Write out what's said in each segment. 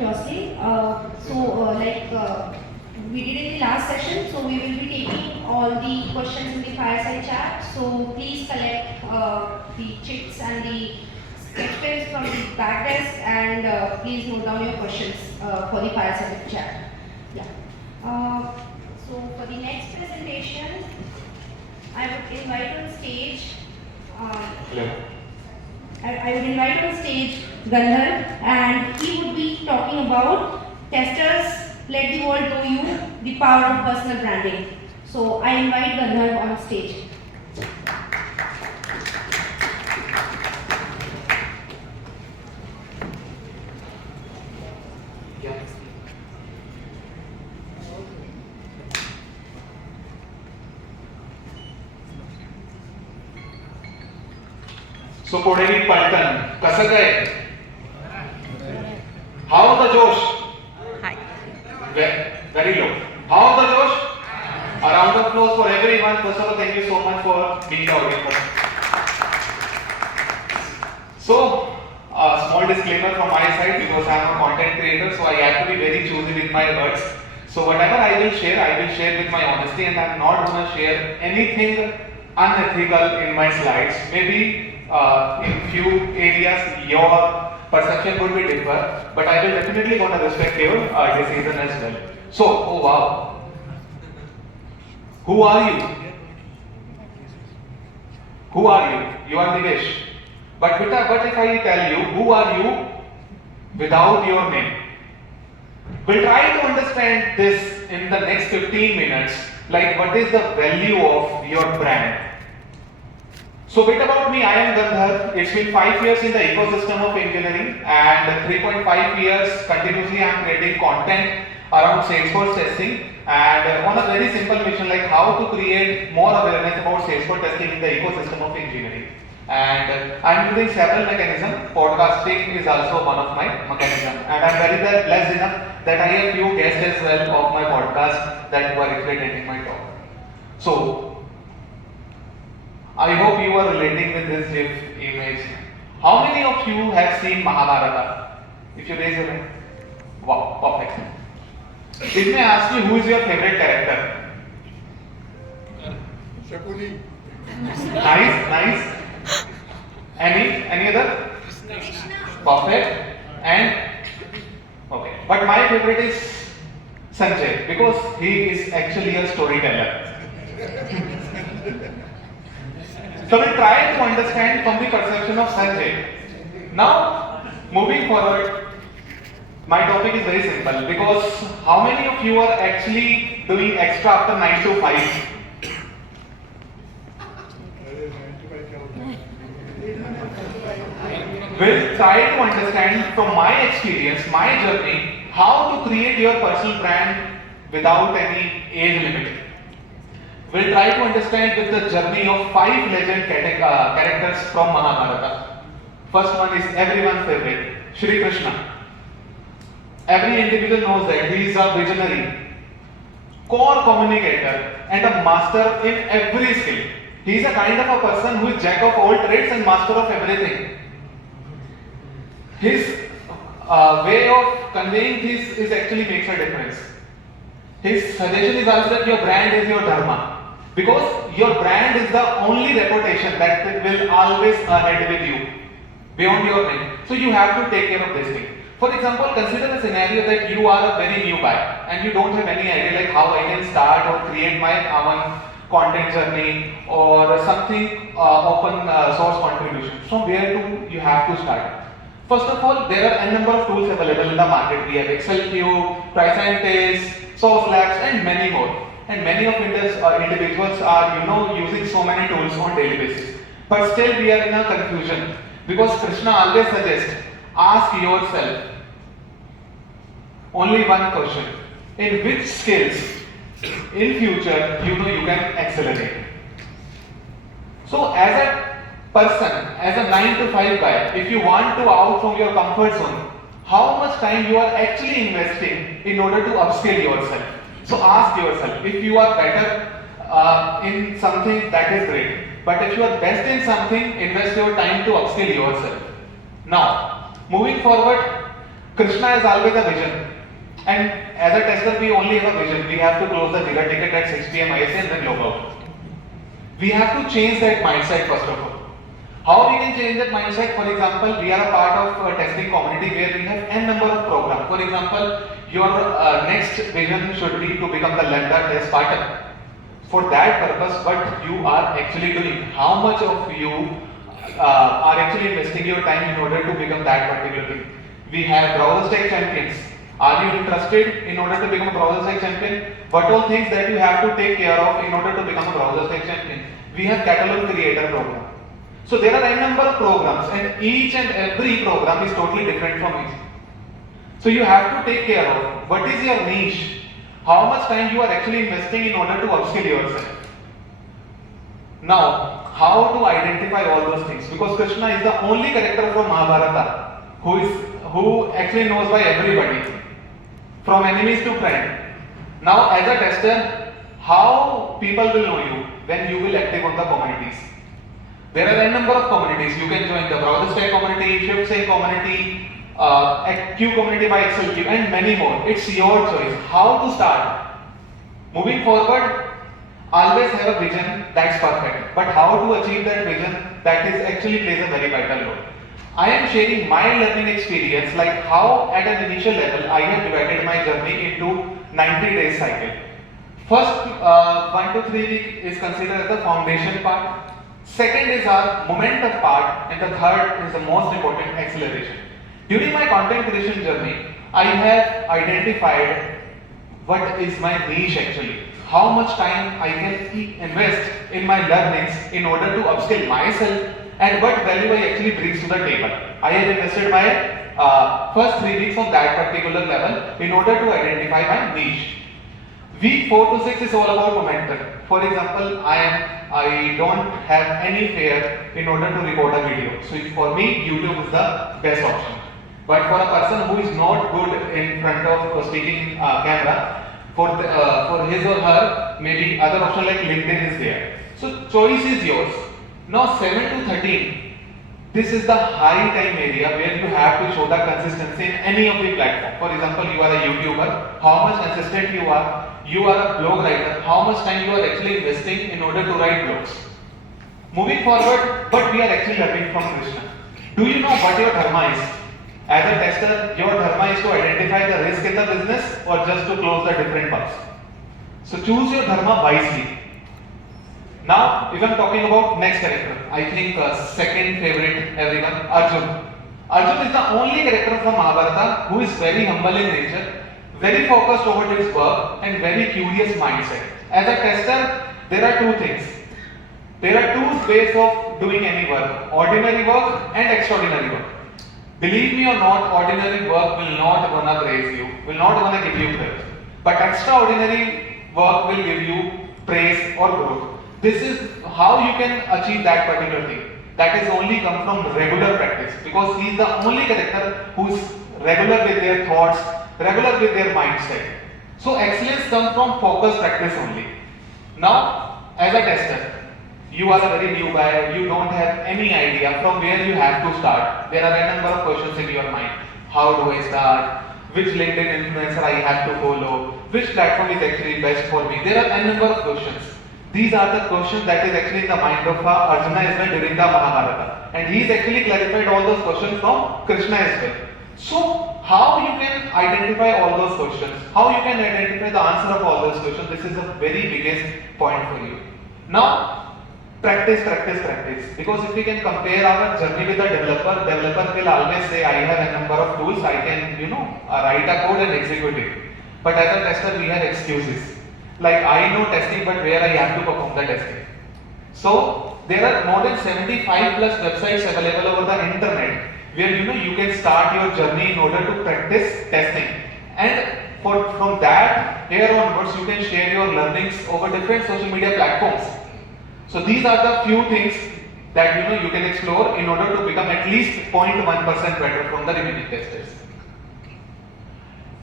closely. We did in the last session, so we will be taking all the questions in the fireside chat. So please collect the chits and the sketch pens from the back desk, and please note down your questions for the fireside chat. Yeah. So for the next presentation, I would invite on stage. I would invite on stage Gandhar, and he would be talking about testers. Let the world know you, the power of personal branding. So I invite Gandhar on stage. So Poderi Paltan, कसं काय? How the Josh? Hi. Very low. How the Josh? A round of applause for everyone. First of all, thank you so much for being the audience. So, a small disclaimer from my side because I am a content creator, so I have to be very choosy with my words. So whatever I will share with my honesty, and I am not going to share anything unethical in my slides. Maybe in few areas your perception would be different, but I will definitely going to respect your decision as well. So, oh wow, who are you? Who are you? You are Nivesh. But if I tell you, who are you without your name? We'll try to understand this in the next 15 minutes, like what is the value of your brand. So bit about me, I am Gandhar. It's been 5 years in the ecosystem of engineering, and 3.5 years continuously I am creating content around Salesforce testing, and on a very simple mission like how to create more awareness about Salesforce testing in the ecosystem of engineering. And I am using several mechanisms. Podcasting is also one of my mechanisms, and I am very blessed enough that I have few guests as well of my podcast that were reflected in my talk. So I hope you are relating with this GIF image. How many of you have seen Mahabharata? If you raise your hand. Wow, perfect. Let me ask you, who is your favorite character? Shakuni. Nice. Any other? Perfect. And okay. But my favorite is Sanjay because he is actually a storyteller. So we'll try to understand from the perception of Sanjay. Now, moving forward, my topic is very simple because how many of you are actually doing extra after 9 to 5? We'll try to understand from my experience, my journey, how to create your personal brand without any age limit. We'll try to understand with the journey of 5 legend characters from Mahabharata. First one is everyone's favorite, Shri Krishna. Every individual knows that he is a visionary, core communicator, and a master in every skill. He is a kind of a person who is jack of all trades and master of everything. His way of conveying this is actually makes a difference. His suggestion is also that your brand is your dharma. Because your brand is the only reputation that will always ahead with you beyond your name. So you have to take care of this thing. For example, consider the scenario that you are a very new guy and you don't have any idea like how I can start or create my own content journey or something open source contribution. From where do you have to start? First of all, there are a number of tools available in the market. We have ExcelQ, Tricentis, Source Labs, and many more. And many of individuals are, using so many tools on daily basis. But still we are in a confusion because Krishna always suggests, ask yourself only one question. In which skills in future you can accelerate? So as a person, as a 9 to 5 guy, if you want to out from your comfort zone, how much time you are actually investing in order to upskill yourself? So ask yourself, if you are better in something, that is great. But if you are best in something, invest your time to upskill yourself. Now, moving forward, Krishna is always a vision. And as a tester, we only have a vision. We have to close the Jira ticket at 6 p.m. IST and then log out. We have to change that mindset first of all. How we can change that mindset? For example, we are a part of a testing community where we have n number of programs. For example, your next vision should be to become the Lambda test partner. For that purpose, what you are actually doing, how much of you are actually investing your time in order to become that particular thing. We have browser stack champions. Are you interested in order to become a browser stack champion? What all things that you have to take care of in order to become a browser stack champion? We have catalog creator program. So there are n number of programs and each and every program is totally different from each. So you have to take care of what is your niche, how much time you are actually investing in order to upskill yourself. Now, how to identify all those things? Because Krishna is the only character from Mahabharata who actually knows by everybody, from enemies to friend. Now, as a tester, how people will know you? When you will active on the communities. There are n number of communities. You can join the browser stack community, shift sync community, Q community by Excel Q, and many more. It's your choice. How to start? Moving forward, always have a vision that's perfect. But how to achieve that vision, that is actually plays a very vital role. I am sharing my learning experience, like how at an initial level I have divided my journey into 90 days cycle. First 1 to 3 week is considered as the foundation part. Second is our momentum part, and the third is the most important, acceleration. During my content creation journey, I have identified what is my niche actually. How much time I can invest in my learnings in order to upskill myself, and what value I actually brings to the table. I have invested my first 3 weeks on that particular level in order to identify my niche. Week 4 to 6 is all about momentum. For example, I don't have any fear in order to record a video. So for me, YouTube is the best option. But for a person who is not good in front of speaking camera, for his or her, maybe other option like LinkedIn is there. So choice is yours. Now 7 to 13, this is the high time area where you have to show the consistency in any of the platform. For example, you are a YouTuber, how much consistent you are a blog writer, how much time you are actually investing in order to write blogs. Moving forward, what we are actually learning from Krishna. Do you know what your dharma is? As a tester, your dharma is to identify the risk in the business or just to close the different bugs. So choose your dharma wisely. Now, if I'm talking about next character, I think second favorite everyone, Arjun. Arjun is the only character from Mahabharata who is very humble in nature, very focused over his work, and very curious mindset. As a tester, there are two things. There are two ways of doing any work: ordinary work and extraordinary work. Believe me or not, ordinary work will not gonna praise you, will not gonna give you praise. But extraordinary work will give you praise or growth. This is how you can achieve that particular thing. That is only come from regular practice, because he is the only character who is regular with their thoughts, regular with their mindset. So excellence comes from focused practice only. Now, as a tester, you are a very new guy, you don't have any idea from where you have to start. There are a number of questions in your mind. How do I start? Which LinkedIn influencer I have to follow? Which platform is actually best for me? There are a number of questions. These are the questions that is actually in the mind of Arjuna as well during the Mahabharata. And he is actually clarified all those questions from Krishna as well. So, how you can identify all those questions? How you can identify the answer of all those questions? This is the very biggest point for you. Now, practice, practice, practice. Because if we can compare our journey with the developer will always say, I have a number of tools, I can, write a code and execute it. But as a tester, we have excuses. Like, I know testing, but where I have to perform the testing. So, there are more than 75 plus websites available over the internet where you can start your journey in order to practice testing. And from that, here onwards, you can share your learnings over different social media platforms. So these are the few things that you can explore in order to become at least 0.1% better from the remaining testers.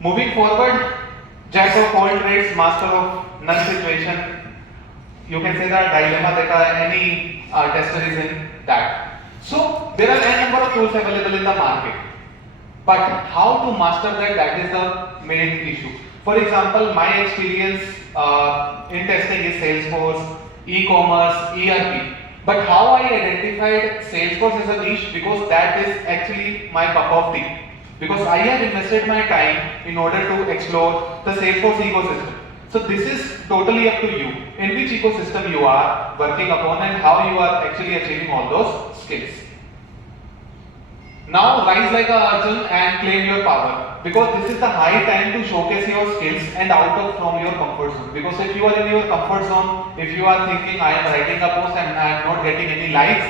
Moving forward, jack of all trades, master of none situation. You can say the dilemma that any tester is in that. So there are a number of tools available in the market. But how to master that, that is the main issue. For example, my experience in testing is Salesforce, e-commerce, ERP. But how I identified Salesforce as a niche, because that is actually my cup of tea. Because I have invested my time in order to explore the Salesforce ecosystem. So this is totally up to you, in which ecosystem you are working upon and how you are actually achieving all those skills. Now rise like a Arjun and claim your power, because this is the high time to showcase your skills and out of from your comfort zone. Because if you are in your comfort zone, if you are thinking I am writing a post and I am not getting any likes,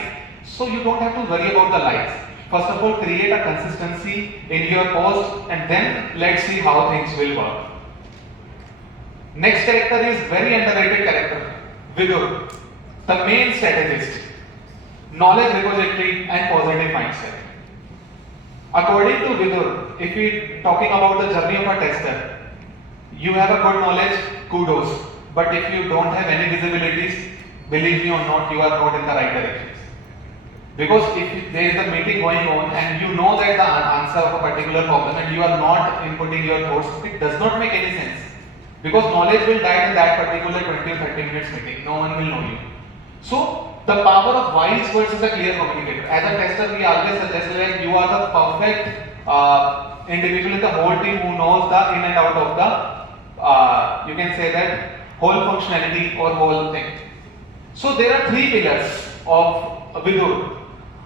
so you don't have to worry about the likes. First of all, create a consistency in your post and then let's see how things will work. Next character is very underrated character, Vidur, the main strategist, knowledge repository and positive mindset. According to Vidur, if we are talking about the journey of a tester, you have a good knowledge, kudos. But if you don't have any visibilities, believe me or not, you are not in the right directions. Because if there is a meeting going on and you know that the answer of a particular problem and you are not inputting your thoughts, it does not make any sense. Because knowledge will die in that particular 20 or 30 minutes meeting. No one will know you. So the power of wise words is a clear communicator. As a tester, we always suggest that you are the perfect individual in the whole team who knows the in and out of the, you can say that, whole functionality or whole thing. So there are three pillars of Vidur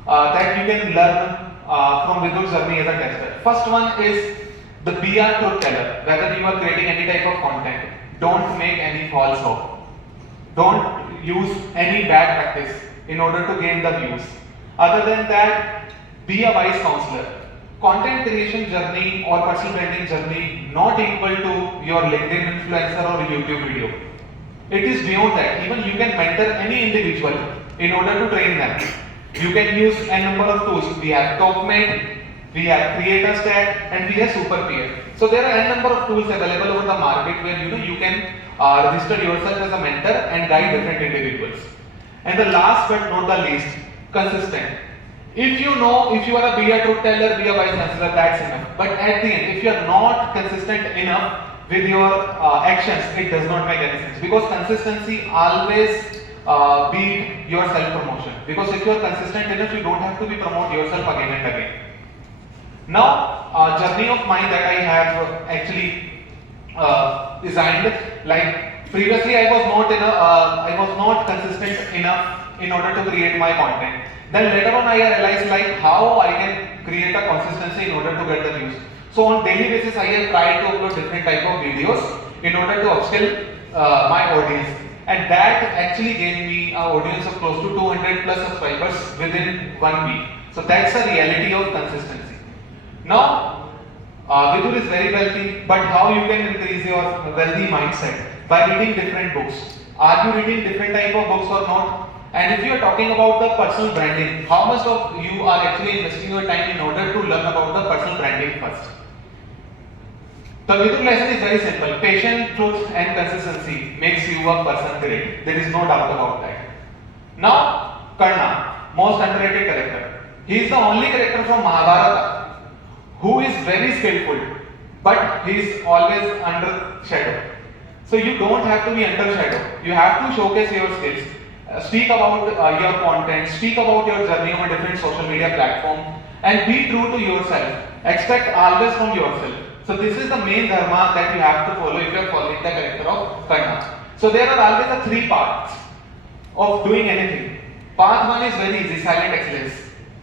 that you can learn from Vidur's journey as a tester. First one is the BR truth teller. Whether you are creating any type of content, don't make any false hope. Don't use any bad practice in order to gain the views. Other than that, be a wise counselor. Content creation journey or personal branding journey not equal to your LinkedIn influencer or YouTube video. It is beyond that. Even you can mentor any individual in order to train them. You can use a number of tools. We have TalkMate, we have CreatorStat, and we have SuperPeer. So there are a number of tools available over the market where you can register yourself as a mentor and guide different individuals. And the last but not the least, consistent. If you know, if you are a be a truth teller, be a wise counselor, that's enough. But at the end, if you are not consistent enough with your actions, it does not make any sense. Because consistency always beat your self-promotion. Because if you are consistent enough, you don't have to be promote yourself again and again. Now, journey of mine that I have actually designed, like previously I was not consistent enough in order to create my content. Then later on I realized like how I can create a consistency in order to get the views. So on daily basis I have tried to upload different type of videos in order to upskill my audience, and that actually gave me an audience of close to 200 plus subscribers within 1 week. So that's the reality of consistency. Now, Vidur is very wealthy, but how you can increase your wealthy mindset? By reading different books. Are you reading different type of books or not? And if you are talking about the personal branding, how much of you are actually investing your time in order to learn about the personal branding first? The Vidur lesson is very simple. Patience, truth and consistency makes you a person great. There is no doubt about that. Now, Karna, most underrated character. He is the only character from Mahabharata who is very skillful, but he is always under shadow. So you don't have to be under shadow. You have to showcase your skills. Speak about your content, speak about your journey on a different social media platform, and be true to yourself. Expect always from yourself. So this is the main dharma that you have to follow if you are following the character of Karna. So there are always the three parts of doing anything. Path one is very easy, silent excellence.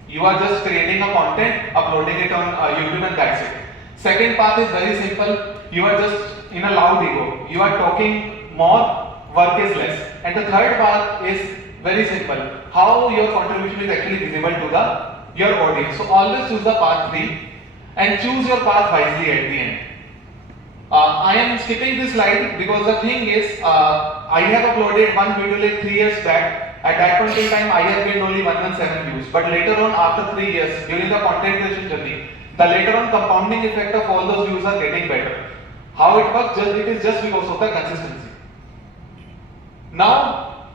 You are just creating a content, uploading it on YouTube and that's it. Second path is very simple. You are just in a loud ego. You are talking more, work is less. And the third path is very simple. How your contribution is actually visible to your audience. So always choose the path 3 and choose your path wisely at the end. I am skipping this slide because the thing is, I have uploaded one video like 3 years back. At that point in time, I have gained only 117 views. But later on, after 3 years, during the content creation journey, the later on compounding effect of all those views are getting better. How it works? It is just because of the consistency. Now,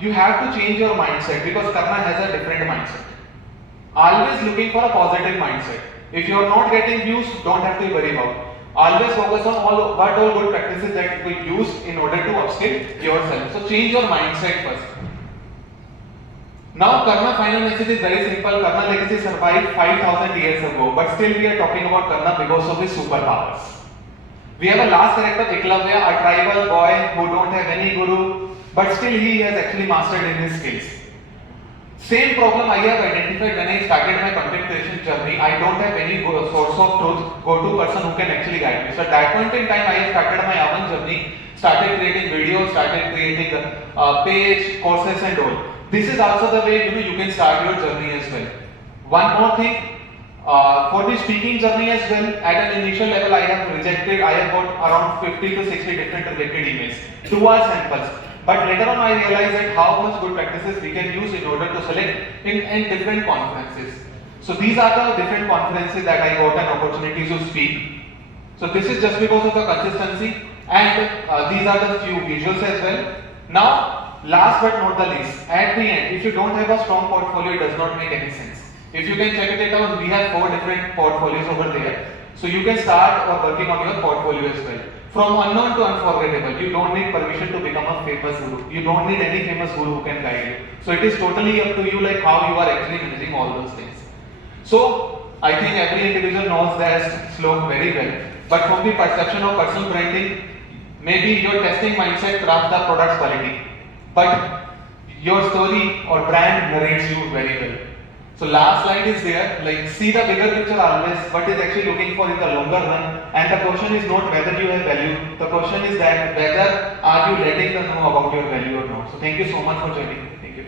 you have to change your mindset because Karna has a different mindset. Always looking for a positive mindset. If you are not getting views, don't have to worry about. Always focus on what all good practices that you use in order to upskill yourself. So change your mindset first. Now Karna final message is very simple. Karna legacy survived 5000 years ago, but still we are talking about Karna because of his superpowers. We have a last character Eklavya, a tribal boy who don't have any guru, but still he has actually mastered in his skills. Same problem I have identified when I started my content creation journey. I don't have any source of truth, go-to person who can actually guide me. So at that point in time, I have started my own journey, started creating videos, started creating a page, courses and all. This is also the way you can start your journey as well. One more thing, for the speaking journey as well, at an initial level I have got around 50 to 60 different related emails. 2 are samples. But later on I realized that how much good practices we can use in order to select in different conferences. So these are the different conferences that I got an opportunity to speak. So this is just because of the consistency, and these are the few visuals as well. Now, last but not the least, at the end, if you don't have a strong portfolio, it does not make any sense. If you can check it out, we have 4 different portfolios over there. So you can start working on your portfolio as well. From unknown to unforgettable, you don't need permission to become a famous guru. You don't need any famous guru who can guide you. So it is totally up to you, like how you are actually managing all those things. So I think every individual knows that slope very well. But from the perception of personal branding, maybe your testing mindset craft the product's quality, but your story or brand narrates you very well. So last slide is there, like see the bigger picture always, what is actually looking for in the longer run, and the question is not whether you have value, the question is that whether are you letting them know about your value or not. So thank you so much for joining. Thank you.